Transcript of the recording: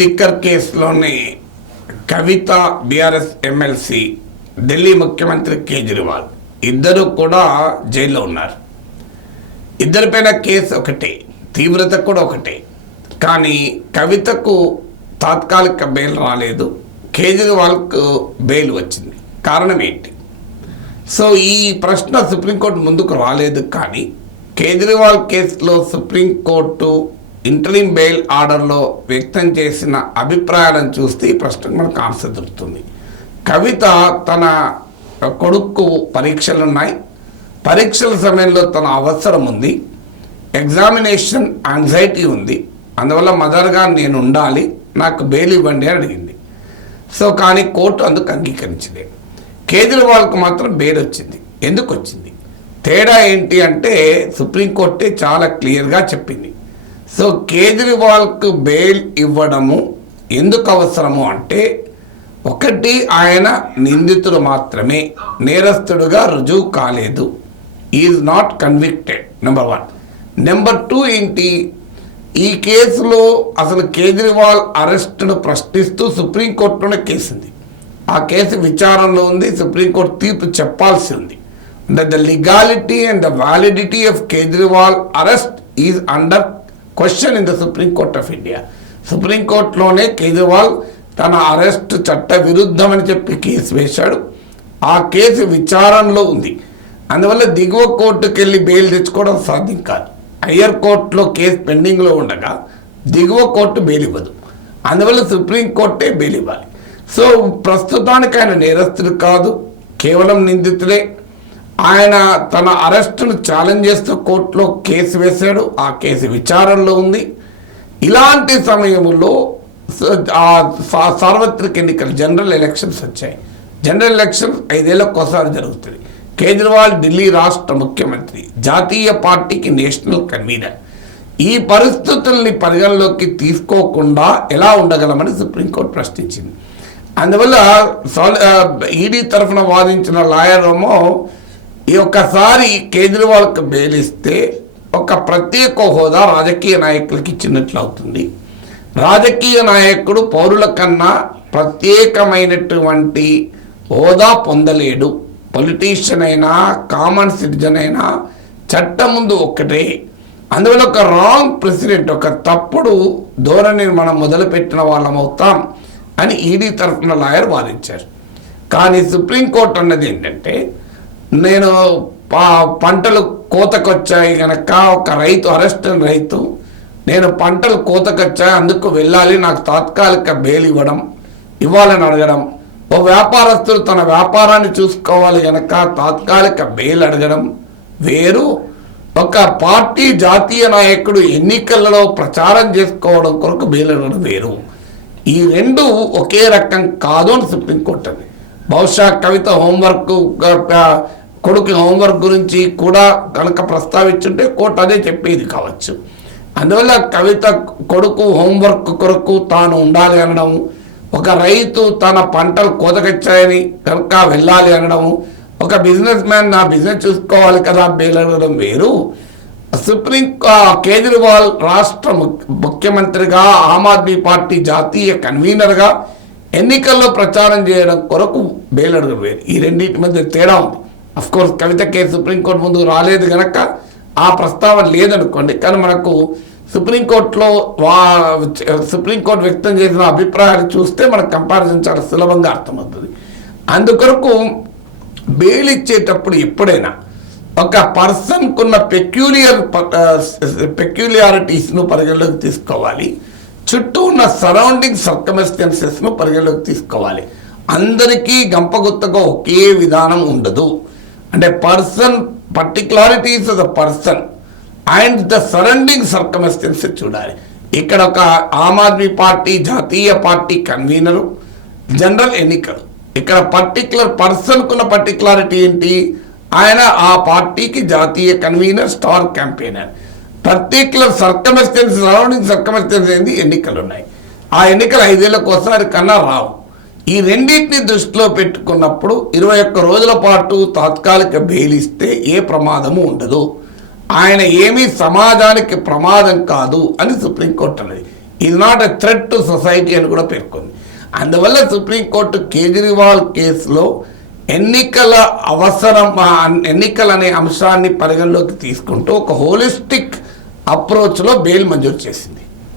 Liquor కేసులోనే కవిత, BRS MLC, Delhi ముఖ్యమంత్రి కేజ్రీవాల్ ఇద్దరు కూడా జైల్లో ఉన్నారు. ఇద్దరిపైన కేసు ఒకటే, తీవ్రత కూడా ఒకటే. కానీ కవితకు తాత్కాలిక బెయిల్ రాలేదు, కేజ్రీవాల్కు బెయిల్ వచ్చింది. కారణం ఏంటి? సో ఈ ప్రశ్న సుప్రీంకోర్టు ముందుకు రాలేదు. కానీ కేజ్రీవాల్ కేసులో సుప్రీంకోర్టు ఇంటరిం బెయిల్ ఆర్డర్లో వ్యక్తం చేసిన అభిప్రాయాలను చూస్తే ఈ ప్రశ్నకు మనకు ఆన్సర్ దొరుకుతుంది. కవిత తన కొడుకు పరీక్షలు ఉన్నాయి, పరీక్షల సమయంలో తన అవసరం ఉంది, ఎగ్జామినేషన్ యాంగ్జైటీ ఉంది, అందువల్ల మదర్గా నేను ఉండాలి, నాకు బెయిల్ ఇవ్వండి అని అడిగింది. సో కానీ కోర్టు అందుకు అంగీకరించింది. కేజ్రీవాల్కు మాత్రం బెయిల్ వచ్చింది. ఎందుకు వచ్చింది? తేడా ఏంటి అంటే సుప్రీంకోర్టే చాలా క్లియర్గా చెప్పింది. సో కేజ్రీవాల్కు బెయిల్ ఇవ్వడము ఎందుకు అవసరము అంటే, ఒకటి, ఆయన నిందితుడు మాత్రమే, నేరస్తుడుగా రుజువు కాలేదు, is not convicted, number 1. Number 2 ఏంటి, ఈ కేసులో అసలు కేజ్రీవాల్ అరెస్టును ప్రశ్నిస్తూ సుప్రీంకోర్టులోనే కేసు ఉంది. ఆ కేసు విచారణలో ఉంది, సుప్రీంకోర్టు తీర్పు చెప్పాల్సి ఉంది. The legality and the validity of Kejriwal arrest is under question in the supreme court of India. సుప్రీంకోర్టులోనే కేజ్రీవాల్ తన అరెస్ట్ చట్ట విరుద్ధమని చెప్పి కేసు వేశాడు. ఆ కేసు విచారణలో ఉంది. అందువల్ల దిగువ కోర్టుకు వెళ్ళి బెయిల్ తెచ్చుకోవడం సాధ్యం కాదు. హయ్యర్ కోర్టులో కేసు పెండింగ్లో ఉండగా దిగువ కోర్టు బెయిల్ ఇవ్వదు. అందువల్ల సుప్రీంకోర్టే బెయిల్ ఇవ్వాలి. సో ప్రస్తుతానికి ఆయన నేరస్తుడు కాదు, కేవలం నిందితుడే. ఆయన తన అరెస్టును ఛాలెంజ్ చేస్తూ కోర్టులో కేసు వేశాడు. ఆ కేసు విచారణలో ఉంది. ఇలాంటి సమయంలో సార్వత్రిక ఎన్నికలు, జనరల్ ఎలక్షన్స్ వచ్చాయి. జనరల్ ఎలక్షన్స్ 5 ఏళ్ళకోసారి జరుగుతుంది. కేజ్రీవాల్ ఢిల్లీ రాష్ట్ర ముఖ్యమంత్రి, జాతీయ పార్టీకి నేషనల్ కన్వీనర్. ఈ పరిస్థితుల్ని పరిగణలోకి తీసుకోకుండా ఎలా ఉండగలమని సుప్రీంకోర్టు ప్రశ్నించింది. అందువల్ల ఈడీ తరఫున వాదించిన లాయర్ ఏమో ఈ ఒక్కసారి కేజ్రీవాల్కి బెయిల్ ఇస్తే ఒక ప్రత్యేక హోదా రాజకీయ నాయకులకి ఇచ్చినట్లు అవుతుంది. రాజకీయ నాయకుడు పౌరుల కన్నా ప్రత్యేకమైనటువంటి హోదా పొందలేడు. పొలిటీషియన్ అయినా, కామన్ సిటిజన్ అయినా చట్టం ముందు ఒక్కటే. అందువల్ల ఒక రాంగ్ ప్రెసిడెంట్, ఒక తప్పుడు ధోరణిని మనం మొదలుపెట్టిన వాళ్ళం అవుతాం అని ఈడీ తరఫున లాయర్ వాదించారు. కానీ సుప్రీంకోర్టు అన్నది ఏంటంటే, నేను పంటలు కోతకొచ్చాయి కనుక, ఒక రైతు అరెస్ట్ అయిన రైతు, నేను పంటలు కోతకొచ్చాయి అందుకు వెళ్ళాలి, నాకు తాత్కాలిక బెయిల్ ఇవ్వాలని అడగడం. ఓ వ్యాపారస్తుడు తన వ్యాపారాన్ని చూసుకోవాలి కనుక తాత్కాలిక బెయిల్ అడగడం వేరు. ఒక పార్టీ జాతీయ నాయకుడు ఎన్నికలలో ప్రచారం చేసుకోవడం కొరకు బెయిల్ అడగడం వేరు. ఈ రెండు ఒకే రకం కాదు అని సుప్రీంకోర్టు అంది. బహుశా కవిత హోంవర్క్, కొడుకు హోంవర్క్ గురించి కూడా కనుక ప్రస్తావించుంటే కోర్టు అదే చెప్పేది కావచ్చు. అందువల్ల కవిత కొడుకు హోంవర్క్ కొరకు తాను ఉండాలి అనడం, ఒక రైతు తన పంటలు కోతకొచ్చాయని కనుక వెళ్ళాలి అనడం, ఒక బిజినెస్ మ్యాన్ నా బిజినెస్ చూసుకోవాలి కదా బెయిల్ అడగడం వేరు. కేజ్రీవాల్ రాష్ట్ర ముఖ్యమంత్రిగా, ఆమ్ ఆద్మీ పార్టీ జాతీయ కన్వీనర్గా ఎన్నికల్లో ప్రచారం చేయడం కొరకు బెయిల్ అడగడం వేరు. ఈ రెండింటి మధ్య తేడా ఉంది. అఫ్కోర్స్ కవిత కేసు సుప్రీంకోర్టు ముందు రాలేదు కనుక ఆ ప్రస్తావన లేదనుకోండి. కానీ మనకు సుప్రీంకోర్టులో సుప్రీంకోర్టు వ్యక్తం చేసిన అభిప్రాయాలు చూస్తే మనకు కంపారిజన్ చాలా సులభంగా అర్థమవుతుంది. అందుకొరకు బెయిల్ ఇచ్చేటప్పుడు ఎప్పుడైనా ఒక పర్సన్కున్న పెక్యూలియారిటీస్ను పరిగణలోకి తీసుకోవాలి, చుట్టూ ఉన్న సరౌండింగ్ సర్కమ్స్టాన్సెస్ను పరిగణలోకి తీసుకోవాలి. అందరికీ గంపగుత్తగా ఒకే విధానం ఉండదు. అంటే person particularities of the person and the surrounding circumstances చూడాలి. ఇక్కడ ఒక ఆమ్ ఆద్మీ పార్టీ జాతీయ పార్టీ కన్వీనరు, జనరల్ ఎన్నికలు. ఇక్కడ పర్టికులర్ పర్సన్కున్న పర్టికులారిటీ ఏంటి? ఆయన ఆ పార్టీకి జాతీయ convener, star campaigner. Particular circumstances, surrounding circumstances ఏంటి? ఎన్నికలు ఉన్నాయి. ఆ ఎన్నికలు 5 ఏళ్ళకోసారి కన్నా రావు. ఈ రెండింటిని దృష్టిలో పెట్టుకున్నప్పుడు 21 రోజుల పాటు తాత్కాలిక బెయిల్ ఇస్తే ఏ ప్రమాదము ఉండదు. ఆయన ఏమీ సమాజానికి ప్రమాదం కాదు అని సుప్రీంకోర్టు అన్నది. Is not a threat to society అని కూడా పేర్కొంది. అందువల్ల సుప్రీంకోర్టు కేజ్రీవాల్ కేసులో ఎన్నికల అనే అంశాన్ని పరిగణలోకి తీసుకుంటూ ఒక హోలిస్టిక్ అప్రోచ్లో బెయిల్ మంజూరు చేసింది.